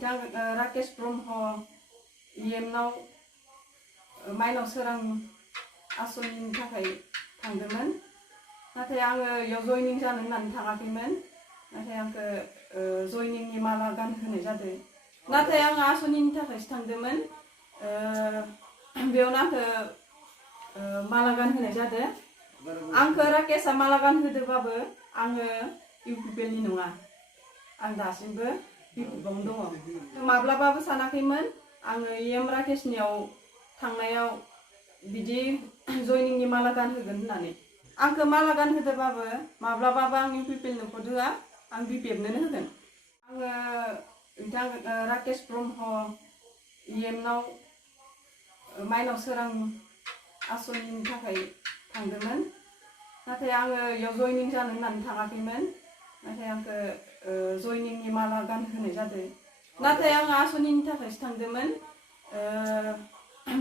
बिथां राकेश ब्रह्म इएमनाव माइनाव सोरां आसनिनि थाखाय थांदोंमोन। नाथाय आङो इयाव जयनिं जानो होननानै थाङाखैमोन। नाथाय आंखौ जयनिंनि माला गानहोनाय जादों। नाथाय आं आसनिनि थाखायसो थांदोंमोन। बेयावनो आंखौ माला गानहोनाय जादों। आंखौ राकेशआ माला गानहोदोंबाबो आङो इउपिपिएलनि नङा। आं दासिमबो बिपिएफआवनो दङ। माब्लाबाबो सानाखैमोन आङो इएम राकेशनियाव थांनायाव बिदि जयनिंनि माला गानहोगोन होननानै। आंखौ माला गानहोदोंबाबो माब्लाबाबो आं इउपिपिएलनो भट होआ। आं बिपिएफनोनो होगोन। आङो बिथां राकेश ब्रह्म इएमनाव माइनाव सोरां आसनिनि थाखाय थांदोंमोन। नाथाय आङो इयाव जयनिं जानो होननानै थाङाखैमोन। नाथाय आंखौ जयनिंनि माला गानहोनाय जादों। नाथाय आं आसनिनि थाखायसो थांदोंमोन।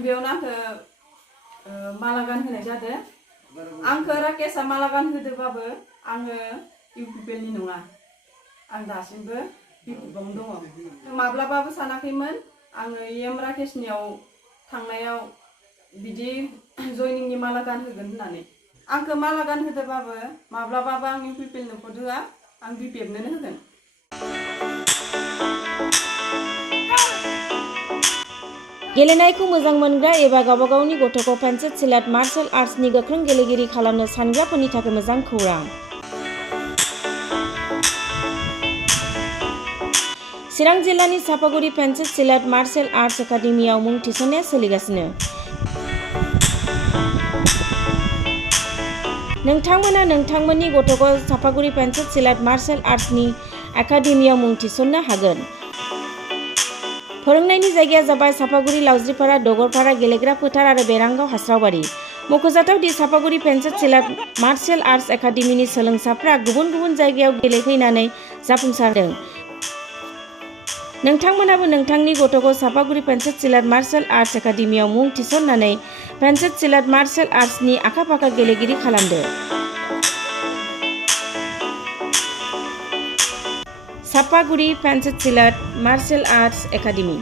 बेयावनो आंखौ माला गानहोनाय जादों। आंखौ राकेशआ माला गानहोदोंबाबो आङो इउपिपिएलनि नङा। आं दासिमबो बिपिएफआवनो दङ। माब्लाबाबो सानाखैमोन आङो इएम राकेशनियाव थांनायाव बिदि जयनिंनि माला गानहोगोन होननानै। आंखौ माला गानहोदोंबाबो माब्लाबाबो आं इउपिपिएलनो भट होआ। आं बिपिएफनोनो होगोन। गेलेनायखौ मोजां मोनग्रा एबा गावबा गावनि गथ'खौ पेन्सिल सिलाट मार्शल आर्ट्सनि गोख्रों गेलेगिरि खालामनो सानग्राफोरनि थाखाय मोजां खौरां। चिरां जिल्लानि चापागुरि पेन्सिल सिलाट मार्शल आर्ट्स एकाडेमियाव मुं थिसननाया सोलिगासिनो। नोंथांमोना नोंथांमोननि गथ'खौ चापागुरि पेन्सिल सिलाट मार्शल आर्ट्सनि एकाडेमियाव मुं थिसननो हागोन। फोरोंनायनि जायगाया जाबाय चापागुरि लावज्रिपारा दगरपारा गेलेग्रा फोथार आरो बेरांगाव हास्रावबारि। मख'जाथाव दि चापागुरि पेन्सिल सिलाट मार्शल आर्ट्स एकाडेमिनि सोलोंसाफ्रा गुबुन गुबुन जायगायाव गेलेहैनानै जाफुंसारदों। नोंथांमोनाबो नोंथांनि गथ'खौ चापागुरि पेन्सिल सिलाट मार्शल आर्ट्स एकाडेमियाव मुं थिसननानै पेन्सिल सिलाट मार्शल आर्ट्सनि आखा-फाखा गेलेगिरि खालामदो। चापागुरि पेन्सिल सिलाट मार्शल आर्ट्स एकाडेमि।